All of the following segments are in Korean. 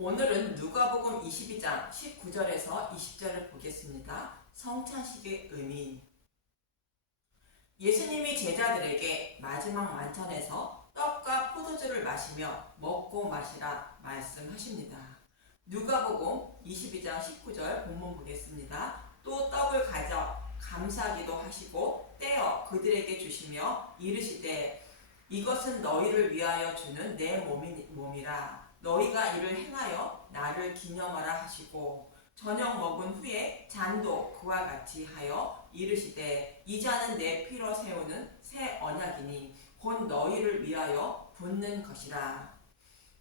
오늘은 누가복음 22장 19절에서 20절을 보겠습니다. 성찬식의 의미. 예수님이 제자들에게 마지막 만찬에서 떡과 포도주를 마시며 먹고 마시라 말씀하십니다. 누가복음 22장 19절 본문 보겠습니다. 또 떡을 가져 감사기도 하시고 떼어 그들에게 주시며 이르시되 이것은 너희를 위하여 주는 내 몸이라. 너희가 이를 행하여 나를 기념하라 하시고 저녁 먹은 후에 잔도 그와 같이 하여 이르시되 이 잔은 내 피로 세우는 새 언약이니 곧 너희를 위하여 붓는 것이라.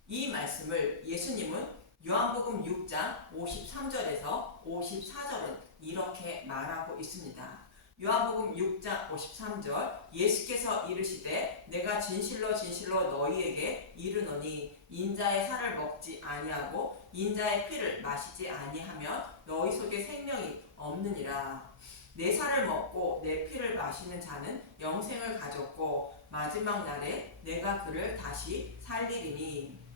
이 말씀을 예수님은 요한복음 6장 53절에서 54절은 이렇게 말하고 있습니다. 요한복음 6장 53절 예수께서 이르시되 내가 진실로 진실로 너희에게 이르노니 인자의 살을 먹지 아니하고 인자의 피를 마시지 아니하면 너희 속에 생명이 없느니라. 내 살을 먹고 내 피를 마시는 자는 영생을 가졌고 마지막 날에 내가 그를 다시 살리리니.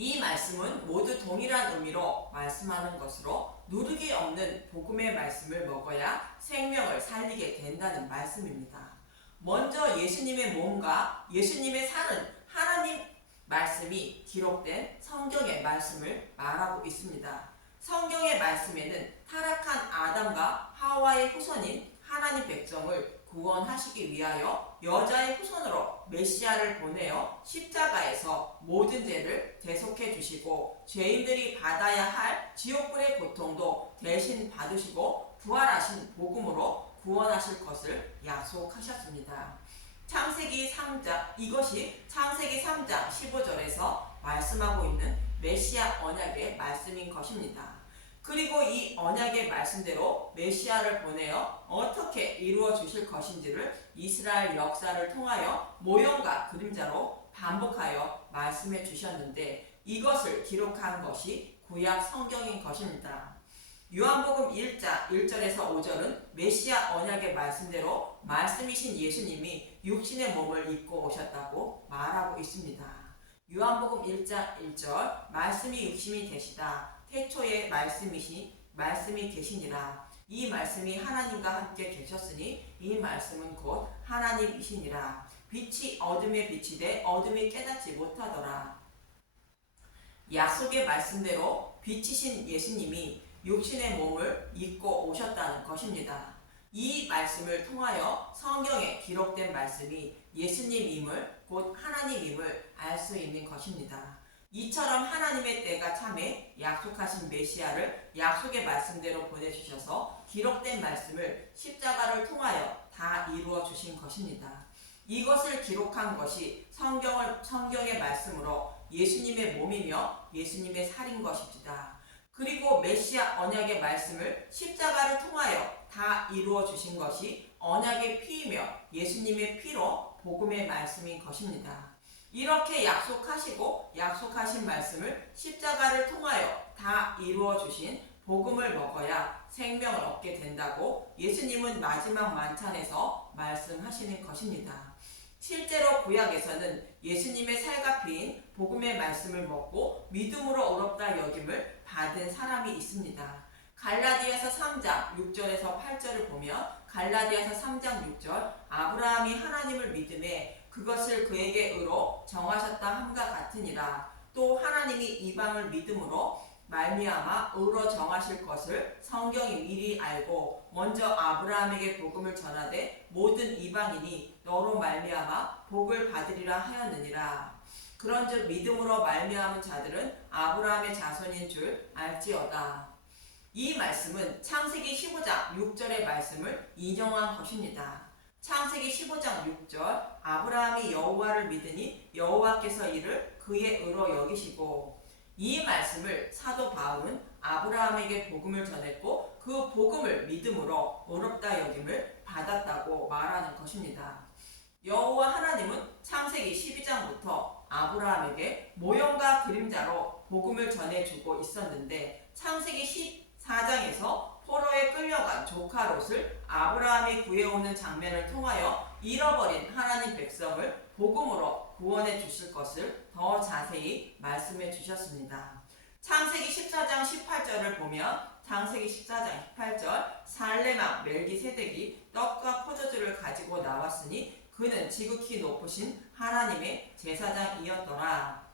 이 말씀은 모두 동일한 의미로 말씀하는 것으로 누룩이 없는 복음의 말씀을 먹어야 생명을 살리게 된다는 말씀입니다. 먼저 예수님의 몸과 예수님의 살은 하나님 말씀이 기록된 성경의 말씀을 말하고 있습니다. 성경의 말씀에는 타락한 아담과 하와의 후손인 하나님 백성을 구원하시기 위하여 여자의 후손으로 메시아를 보내어 십자가에서 모든 죄를 대속해 주시고 죄인들이 받아야 할 지옥불의 고통도 대신 받으시고 부활하신 복음으로 구원하실 것을 약속하셨습니다. 창세기 3장 이것이 창세기 3장 15절에서 말씀하고 있는 메시아 언약의 말씀인 것입니다. 그리고 이 언약의 말씀대로 메시아를 보내어 어떻게 이루어 주실 것인지를 이스라엘 역사를 통하여 모형과 그림자로 반복하여 말씀해 주셨는데 이것을 기록한 것이 구약 성경인 것입니다. 요한복음 1장 1절에서 5절은 메시아 언약의 말씀대로 말씀이신 예수님이 육신의 몸을 입고 오셨다고 말하고 있습니다. 요한복음 1장 1절 말씀이 육신이 되시다. 태초에 말씀이 계시니라. 이 말씀이 하나님과 함께 계셨으니 이 말씀은 곧 하나님이시니라. 빛이 어둠에 비치되 어둠이 깨닫지 못하더라. 약속의 말씀대로 빛이신 예수님이 육신의 몸을 입고 오셨다는 것입니다. 이 말씀을 통하여 성경에 기록된 말씀이 예수님임을 곧 하나님임을 알 수 있는 것입니다. 이처럼 하나님의 때가 참에 약속하신 메시아를 약속의 말씀대로 보내주셔서 기록된 말씀을 십자가를 통하여 다 이루어 주신 것입니다. 이것을 기록한 것이 성경의 말씀으로 예수님의 몸이며 예수님의 살인 것입니다. 그리고 메시아 언약의 말씀을 십자가를 통하여 다 이루어 주신 것이 언약의 피이며 예수님의 피로 복음의 말씀인 것입니다. 이렇게 약속하시고 약속하신 말씀을 십자가를 통하여 다 이루어 주신 복음을 먹어야 생명을 얻게 된다고 예수님은 마지막 만찬에서 말씀하시는 것입니다. 실제로 구약에서는 예수님의 살과 피인 복음의 말씀을 먹고 믿음으로 의롭다 여김을 받은 사람이 있습니다. 갈라디아서 3장 6절에서 8절을 보면 갈라디아서 3장 6절 아브라함이 하나님을 믿음에 그것을 그에게 의로 정하셨다 함과 같으니라. 또 하나님이 이방을 믿음으로 말미암아 의로 정하실 것을 성경이 미리 알고 먼저 아브라함에게 복음을 전하되 모든 이방인이 너로 말미암아 복을 받으리라 하였느니라. 그런즉 믿음으로 말미암은 자들은 아브라함의 자손인 줄 알지어다. 이 말씀은 창세기 15장 6절의 말씀을 인용한 것입니다. 창세기 15장 6절 아브라함이 여호와를 믿으니 여호와께서 이를 그의 의로 여기시고 이 말씀을 사도 바울은 아브라함에게 복음을 전했고 그 복음을 믿음으로 의롭다 여김을 받았다고 말하는 것입니다. 여호와 하나님은 창세기 12장부터 아브라함에게 모형과 그림자로 복음을 전해주고 있었는데 창세기 14장에서 포로에 끌려간 조카 롯을 아브라함이 구해오는 장면을 통하여 잃어버린 하나님 백성을 복음으로 구원해 주실 것을 더 자세히 말씀해 주셨습니다. 창세기 14장 18절을 보면 창세기 14장 18절 살렘왕 멜기세덱이 떡과 포도주를 가지고 나왔으니 그는 지극히 높으신 하나님의 제사장이었더라.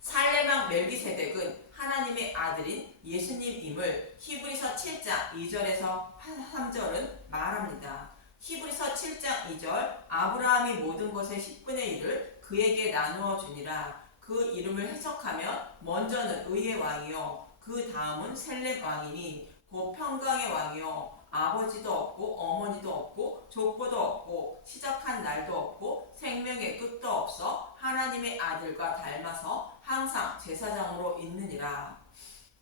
살렘왕 멜기세덱은 하나님의 아들인 예수님임을 히브리서 7장 2절에서 3절은 말합니다. 히브리서 7장 2절 아브라함이 모든 것의 10분의 1을 그에게 나누어 주니라. 그 이름을 해석하면 먼저는 의의 왕이요 그 다음은 셀렙 왕이니 곧 평강의 왕이요 아버지도 없고 어머니도 없고 족보도 없고 시작한 날도 없고 생명의 끝도 없어 하나님의 아들과 닮아서 항상 제사장으로 있느니라.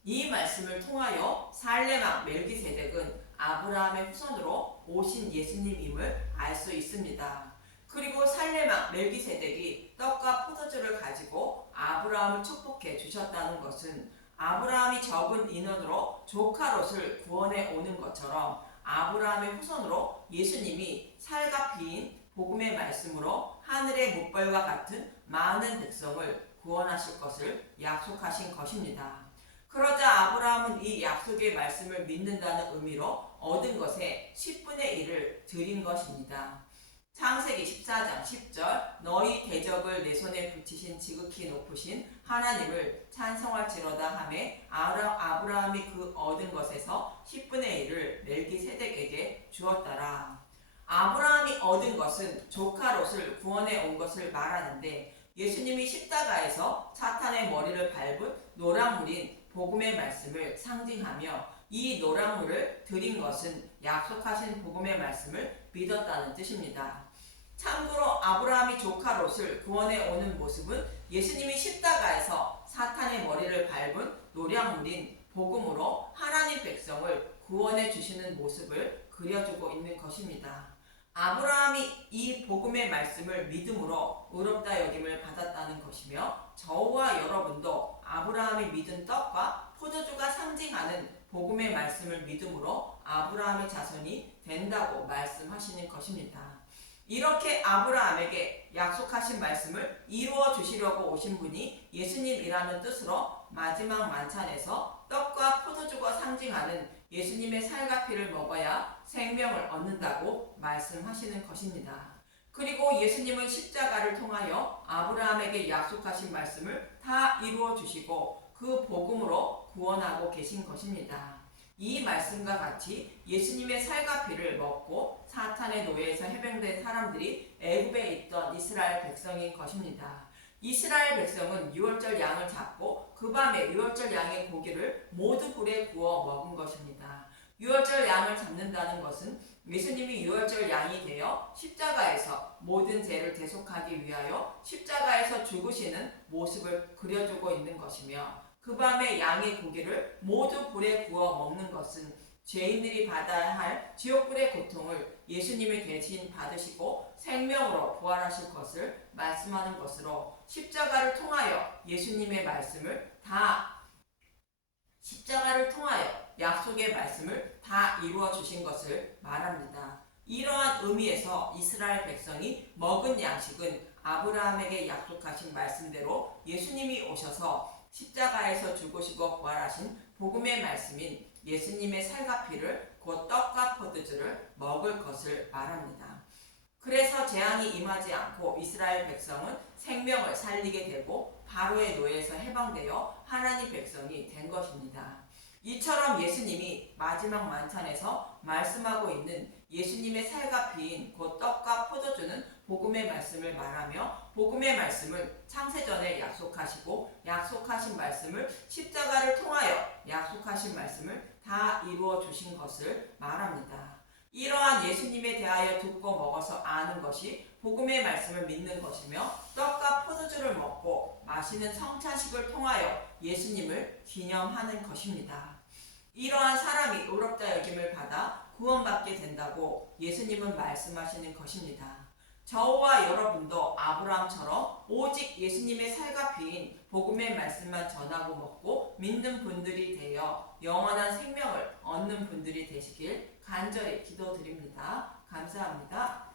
이 말씀을 통하여 살렘왕 멜기세덱은 아브라함의 후손으로 오신 예수님임을 알 수 있습니다. 그리고 살렘왕 멜기세덱이 떡과 포도주를 가지고 아브라함을 축복해 주셨다는 것은 아브라함이 적은 인원으로 조카 롯을 구원해 오는 것처럼 아브라함의 후손으로 예수님이 살과 피인 복음의 말씀으로 하늘의 뭇벌과 같은 많은 백성을 구원하실 것을 약속하신 것입니다. 그러자 아브라함은 이 약속의 말씀을 믿는다는 의미로 얻은 것의 10분의 1을 드린 것입니다. 창세기 14장 10절 너희 대적을 내 손에 붙이신 지극히 높으신 하나님을 찬송할지로다 하매 아브라함이 그 얻은 것에서 10분의 1을 멜기세덱에게 주었더라. 아브라함이 얻은 것은 조카 롯을 구원해 온 것을 말하는데 예수님이 십자가에서 사탄의 머리를 밟은 노란물인 복음의 말씀을 상징하며 이 노란물을 드린 것은 약속하신 복음의 말씀을 믿었다는 뜻입니다. 참고로 아브라함이 조카 롯을 구원해 오는 모습은 예수님이 십자가에서 사탄의 머리를 밟은 노량물인 복음으로 하나님 백성을 구원해 주시는 모습을 그려주고 있는 것입니다. 아브라함이 이 복음의 말씀을 믿음으로 의롭다 여김을 받았다는 것이며 저와 여러분도 아브라함이 믿은 떡과 포도주가 상징하는 복음의 말씀을 믿음으로 아브라함의 자손이 된다고 말씀하시는 것입니다. 이렇게 아브라함에게 약속하신 말씀을 이루어 주시려고 오신 분이 예수님이라는 뜻으로 마지막 만찬에서 떡과 포도주가 상징하는 예수님의 살과 피를 먹어야 생명을 얻는다고 말씀하시는 것입니다. 그리고 예수님은 십자가를 통하여 아브라함에게 약속하신 말씀을 다 이루어 주시고 그 복음으로 구원하고 계신 것입니다. 이 말씀과 같이 예수님의 살과 피를 먹고 사탄의 노예에서 해방된 사람들이 애굽에 있던 이스라엘 백성인 것입니다. 이스라엘 백성은 유월절 양을 잡고 그 밤에 유월절 양의 고기를 모두 불에 구워 먹은 것입니다. 유월절 양을 잡는다는 것은 예수님이 유월절 양이 되어 십자가에서 모든 죄를 대속하기 위하여 십자가에서 죽으시는 모습을 그려주고 있는 것이며 그 밤에 양의 고기를 모두 불에 구워 먹는 것은 죄인들이 받아야 할 지옥불의 고통을 예수님이 대신 받으시고 생명으로 부활하실 것을 말씀하는 것으로 십자가를 통하여 예수님의 말씀을 십자가를 통하여 약속의 말씀을 다 이루어 주신 것을 말합니다. 이러한 의미에서 이스라엘 백성이 먹은 양식은 아브라함에게 약속하신 말씀대로 예수님이 오셔서 십자가에서 죽으시고 부활하신 복음의 말씀인 예수님의 살과 피를 곧 떡과 포도주를 먹을 것을 말합니다. 그래서 재앙이 임하지 않고 이스라엘 백성은 생명을 살리게 되고 바로의 노예에서 해방되어 하나님 백성이 된 것입니다. 이처럼 예수님이 마지막 만찬에서 말씀하고 있는 예수님의 살과 피인 곧 떡과 포도주는 복음의 말씀을 말하며 복음의 말씀을 창세전에 약속하시고 약속하신 말씀을 십자가를 통하여 약속하신 말씀을 다 이루어 주신 것을 말합니다. 이러한 예수님에 대하여 듣고 먹어서 아는 것이 복음의 말씀을 믿는 것이며 떡과 포도주를 먹고 마시는 성찬식을 통하여 예수님을 기념하는 것입니다. 이러한 사람이 의롭다 여김을 받아 구원받게 된다고 예수님은 말씀하시는 것입니다. 저와 여러분도 아브라함처럼 오직 예수님의 살과 피인 복음의 말씀만 전하고 먹고 믿는 분들이 되어 영원한 생명을 얻는 분들이 되시길 간절히 기도드립니다. 감사합니다.